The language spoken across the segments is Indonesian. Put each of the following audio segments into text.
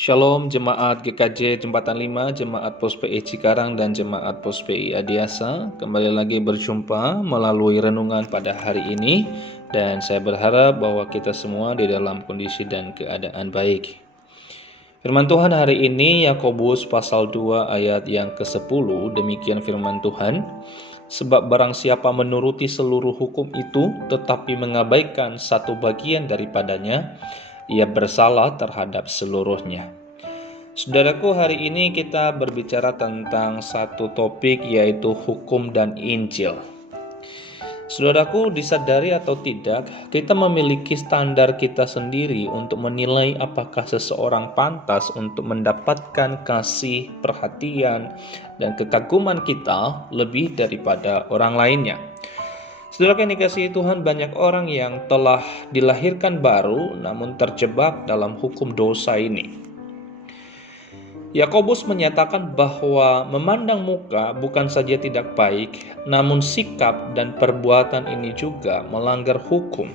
Shalom Jemaat GKJ Jembatan 5, Jemaat POS-PI Cikarang, dan Jemaat POS-PI Adiasa. Kembali lagi berjumpa melalui renungan pada hari ini. Dan saya berharap bahwa kita semua di dalam kondisi dan keadaan baik. Firman Tuhan hari ini Yakobus pasal 2 ayat yang ke-10. Demikian firman Tuhan. Sebab barang siapa menuruti seluruh hukum itu tetapi mengabaikan satu bagian daripadanya, ia bersalah terhadap seluruhnya. Saudaraku, hari ini kita berbicara tentang satu topik, yaitu hukum dan Injil. Saudaraku, disadari atau tidak, kita memiliki standar kita sendiri untuk menilai apakah seseorang pantas untuk mendapatkan kasih, perhatian, dan kekaguman kita lebih daripada orang lainnya. Saudara yang dikasihi Tuhan, banyak orang yang telah dilahirkan baru namun terjebak dalam hukum dosa ini. Yakobus menyatakan bahwa memandang muka bukan saja tidak baik, namun sikap dan perbuatan ini juga melanggar hukum.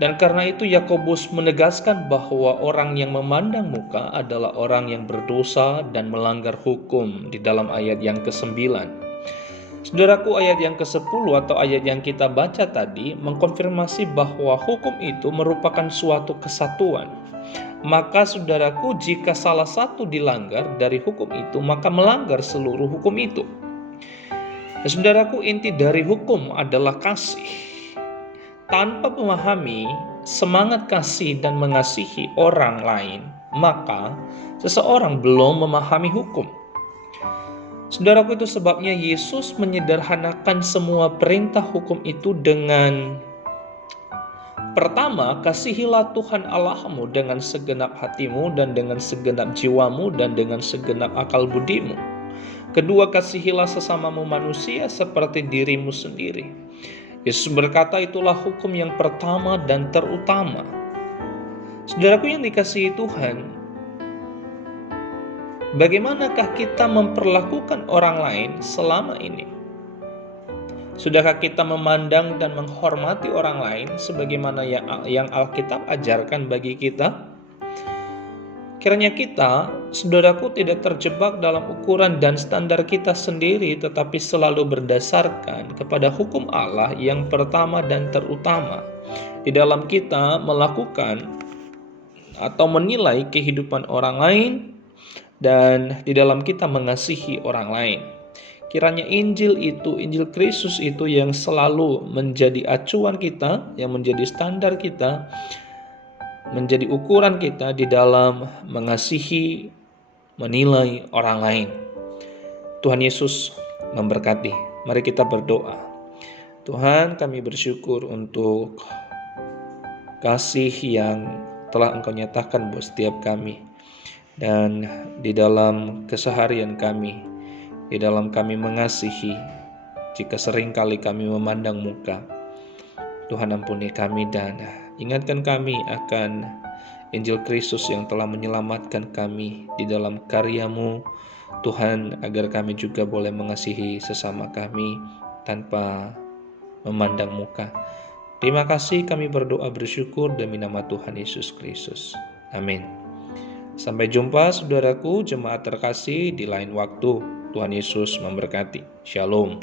Dan karena itu Yakobus menegaskan bahwa orang yang memandang muka adalah orang yang berdosa dan melanggar hukum di dalam ayat yang ke-9. Saudaraku, ayat yang ke-10 atau ayat yang kita baca tadi mengkonfirmasi bahwa hukum itu merupakan suatu kesatuan. Maka saudaraku, jika salah satu dilanggar dari hukum itu, maka melanggar seluruh hukum itu. Saudaraku, inti dari hukum adalah kasih. Tanpa memahami semangat kasih dan mengasihi orang lain, maka seseorang belum memahami hukum. Saudaraku, itu sebabnya Yesus menyederhanakan semua perintah hukum itu dengan: pertama, kasihilah Tuhan Allahmu dengan segenap hatimu dan dengan segenap jiwamu dan dengan segenap akal budimu. Kedua, kasihilah sesamamu manusia seperti dirimu sendiri. Yesus berkata, itulah hukum yang pertama dan terutama. Saudaraku yang dikasihi Tuhan, bagaimanakah kita memperlakukan orang lain selama ini? Sudahkah kita memandang dan menghormati orang lain sebagaimana yang Alkitab ajarkan bagi kita? Kiranya kita, saudaraku, tidak terjebak dalam ukuran dan standar kita sendiri, tetapi selalu berdasarkan kepada hukum Allah yang pertama dan terutama di dalam kita melakukan atau menilai kehidupan orang lain dan di dalam kita mengasihi orang lain. Kiranya Injil Kristus itu yang selalu menjadi acuan kita, yang menjadi standar kita, menjadi ukuran kita di dalam mengasihi, menilai orang lain. Tuhan Yesus memberkati. Mari kita berdoa. Tuhan, kami bersyukur untuk kasih yang telah Engkau nyatakan buat setiap kami. Dan di dalam keseharian kami, di dalam kami mengasihi, jika seringkali kami memandang muka, Tuhan ampuni kami dan ingatkan kami akan Injil Kristus yang telah menyelamatkan kami di dalam karya-Mu, Tuhan, agar kami juga boleh mengasihi sesama kami tanpa memandang muka. Terima kasih, kami berdoa bersyukur demi nama Tuhan Yesus Kristus. Amin. Sampai jumpa saudaraku, jemaat terkasih, di lain waktu. Tuhan Yesus memberkati. Shalom.